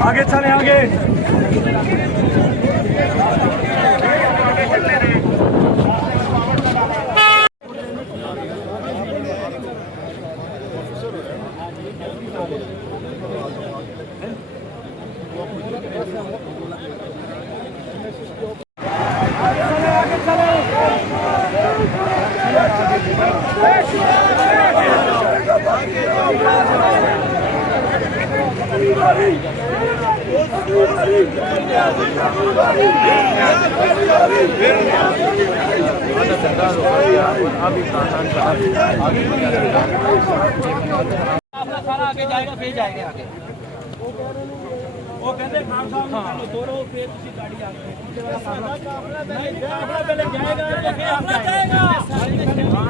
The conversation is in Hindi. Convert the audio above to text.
आगे चले आगे। सारा आगे जाएगा फिर जाएंगे आगे वो कहते खान साहब निकालो दोनों फिर उसी गाड़ी आगे नहीं जाएगा तो फिर हम जाएंगे